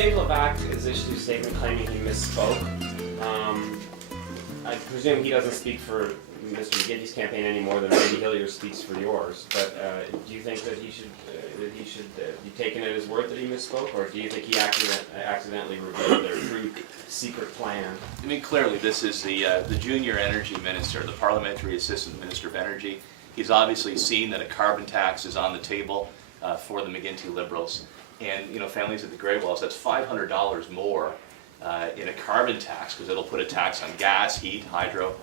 Dave Levac has issued a statement claiming he misspoke. I presume he doesn't speak for Mr. McGinty's campaign any more than Randy Hillier speaks for yours. But do you think that he should be taken at his word that he misspoke, or do you think he accidentally revealed their true secret plan? I mean, clearly, this is the junior energy minister, the parliamentary assistant minister of energy. He's obviously seen that a carbon tax is on the table for the McGinty Liberals. And, you know, families at the Greywells, that's $500 more in a carbon tax, because it'll put a tax on gas, heat, hydro.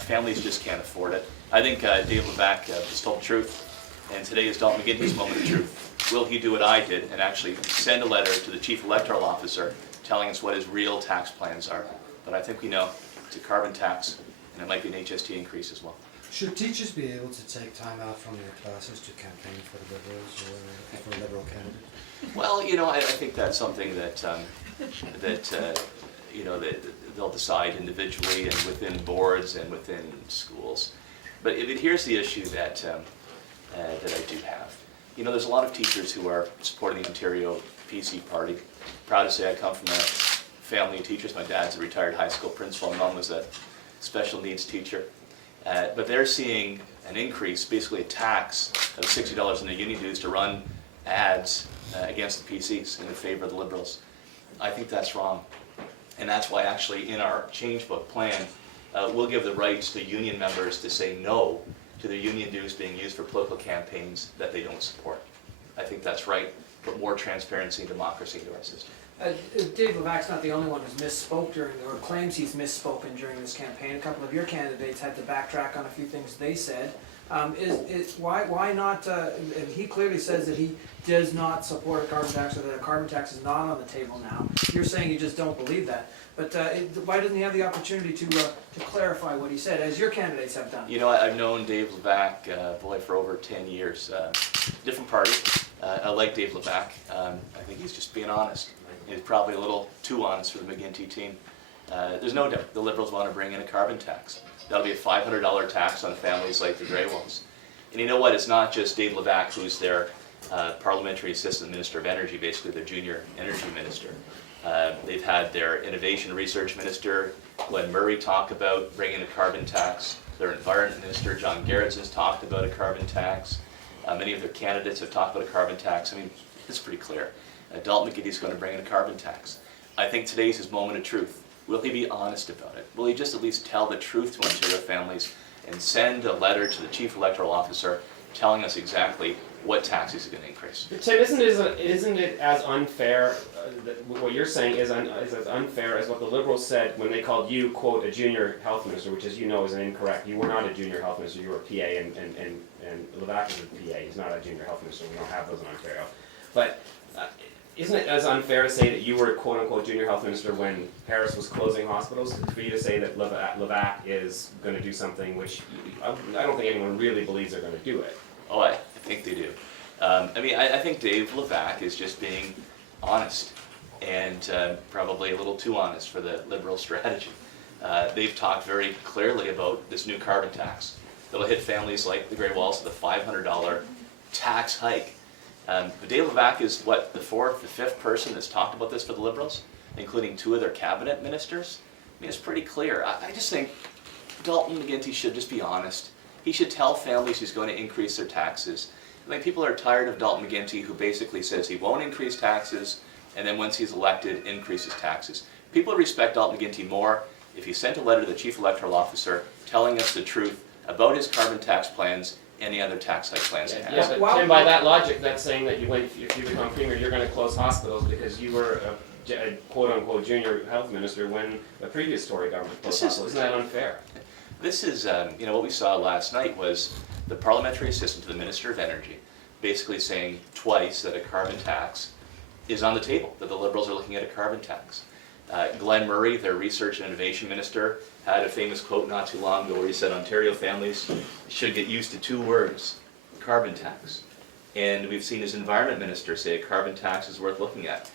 Families just can't afford it. I think Dave Levac has told the truth, and today is Dalton McGinty's moment of truth. Will he do what I did and actually send a letter to the Chief Electoral Officer telling us what his real tax plans are? But I think we know it's a carbon tax, and it might be an HST increase as well. Should teachers be able to take time out from their classes to campaign for the Liberals or for a Liberal candidate? Well, you know, I think that's something that you know, that they'll decide individually and within boards and within schools. But here's the issue that that I do have. You know, there's a lot of teachers who are supporting the Ontario PC party. Proud to say I come from a family of teachers. My dad's a retired high school principal. My mom was a special needs teacher. But they're seeing an increase, basically a tax of $60 in their union dues to run ads against the PCs in favor of the Liberals. I think that's wrong. And that's why actually in our change book plan, we'll give the rights to union members to say no to their union dues being used for political campaigns that they don't support. I think that's right. Put more transparency and democracy into our system. Dave Levac's not the only one who's misspoke during, or claims he's misspoken during this campaign. A couple of your candidates had to backtrack on a few things they said. Why not, and he clearly says that he does not support a carbon tax, or that a carbon tax is not on the table now. You're saying you just don't believe that. But why doesn't he have the opportunity to clarify what he said, as your candidates have done? You know, I've known Dave Levac, boy, for over 10 years. Different party. I like Dave Levac. I think he's just being honest. He's probably a little too honest for the McGinty team. There's no doubt the Liberals want to bring in a carbon tax. That'll be a $500 tax on families like the Greywells. And you know what? It's not just Dave Levac who's their parliamentary assistant minister of energy, basically their junior energy minister. They've had their innovation research minister, Glenn Murray, talk about bringing a carbon tax. Their environment minister, John Garrettson's talked about a carbon tax. Many of their candidates have talked about a carbon tax. I mean, it's pretty clear. Dalton McGinty's going to bring in a carbon tax. I think today's his moment of truth. Will he be honest about it? Will he just at least tell the truth to Ontario families and send a letter to the Chief Electoral Officer telling us exactly what taxes he's going to increase? Tim, isn't it as unfair, what you're saying is as unfair as what the Liberals said when they called you, quote, a junior health minister, which, as you know, is an incorrect. You were not a junior health minister, you were a PA, and Levac is a PA. He's not a junior health minister. We don't have those in Ontario. But isn't it as unfair to say that you were a quote-unquote junior health minister when Paris was closing hospitals, for you to say that Levac is going to do something which I don't think anyone really believes they're going to do it? Oh, I think they do. I mean, I think Dave Levac is just being honest, and probably a little too honest for the Liberal strategy. They've talked very clearly about this new carbon tax that'll hit families like the Greywells with a $500 tax hike. But Dave Levac is, what, the fourth, the fifth person that's talked about this for the Liberals, including two of their cabinet ministers? I mean, it's pretty clear. I just think Dalton McGinty should just be honest He should tell families he's going to increase their taxes. I think people are tired of Dalton McGuinty, who basically says he won't increase taxes, and then once he's elected, increases taxes. People respect Dalton McGuinty more if he sent a letter to the Chief Electoral Officer telling us the truth about his carbon tax plans, any other tax hike plans he has. Yeah, but Tim, by that logic, that's saying that if you become premier, you're going to close hospitals because you were a quote-unquote junior health minister when the previous Tory government closed hospitals. Isn't that unfair? This is, what we saw last night was the parliamentary assistant to the Minister of Energy basically saying twice that a carbon tax is on the table, that the Liberals are looking at a carbon tax. Glenn Murray, their research and innovation minister, had a famous quote not too long ago where he said Ontario families should get used to two words, carbon tax. And we've seen his environment minister say a carbon tax is worth looking at.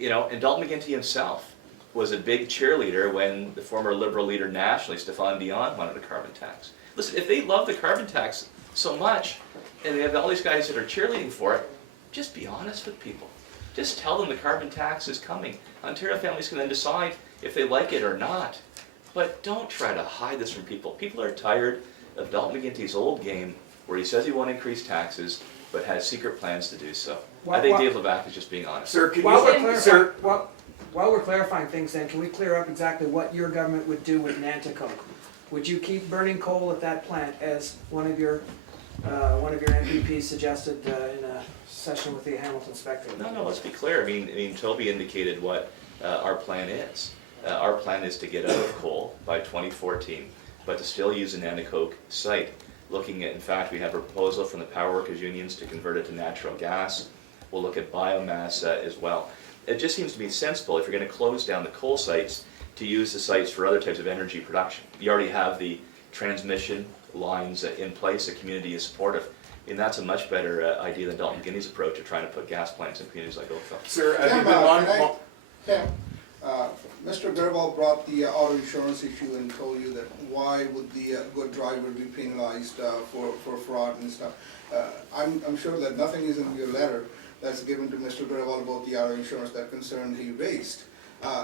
And Dalton McGuinty himself was a big cheerleader when the former Liberal leader nationally, Stéphane Dion, wanted a carbon tax. Listen, if they love the carbon tax so much, and they have all these guys that are cheerleading for it, just be honest with people. Just tell them the carbon tax is coming. Ontario families can then decide if they like it or not. But don't try to hide this from people. People are tired of Dalton McGuinty's old game where he says he won't increase taxes, but has secret plans to do so. I think Dave Levac is just being honest. Sir, can While you, we're sir, while we're clarifying things then, can we clear up exactly what your government would do with Nanticoke? Would you keep burning coal at that plant as one of your MPPs suggested in a session with the Hamilton Spectator? No, let's be clear. I mean, Toby indicated what our plan is. Our plan is to get out of coal by 2014, but to still use an Nanticoke site. Looking at, in fact, we have a proposal from the power workers unions to convert it to natural gas. We'll look at biomass as well. It just seems to be sensible if you're going to close down the coal sites to use the sites for other types of energy production. You already have the transmission lines in place, the community is supportive. And that's a much better idea than Dalton McGuinty's approach of trying to put gas plants in communities like Oakville. sir, have you been on? Tim, Mr. Gerwal brought the auto insurance issue and told you that why would the good driver be penalized for fraud and stuff. I'm sure that nothing is in your letter that's given to Mr. Gerwal about the auto insurance that concern he raised.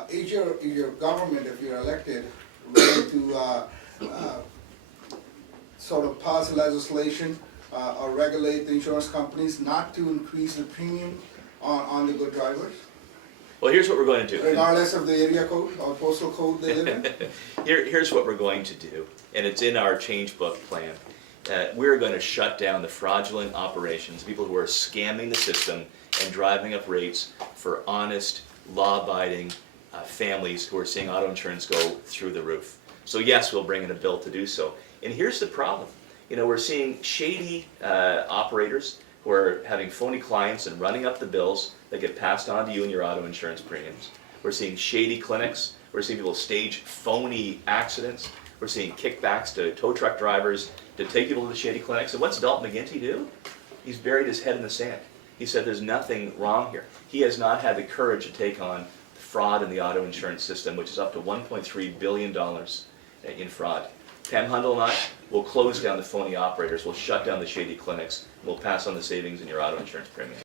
Is your government, if you're elected, ready to sort of pass legislation or regulate the insurance companies not to increase the premium on the good drivers? Well, here's what we're going to do. Regardless of the area code or postal code they live in? Here's what we're going to do, and it's in our change book plan. We're going to shut down the fraudulent operations, people who are scamming the system and driving up rates for honest, law-abiding families who are seeing auto insurance go through the roof. So yes, we'll bring in a bill to do so. And here's the problem. We're seeing shady operators who are having phony clients and running up the bills that get passed on to you and your auto insurance premiums. We're seeing shady clinics. We're seeing people stage phony accidents. We're seeing kickbacks to tow truck drivers to take people to the shady clinics. And what's Dalton McGuinty do? He's buried his head in the sand. He said there's nothing wrong here. He has not had the courage to take on the fraud in the auto insurance system, which is up to $1.3 billion in fraud. Pam Hundle and I will close down the phony operators, we'll shut down the shady clinics, we'll pass on the savings in your auto insurance premium.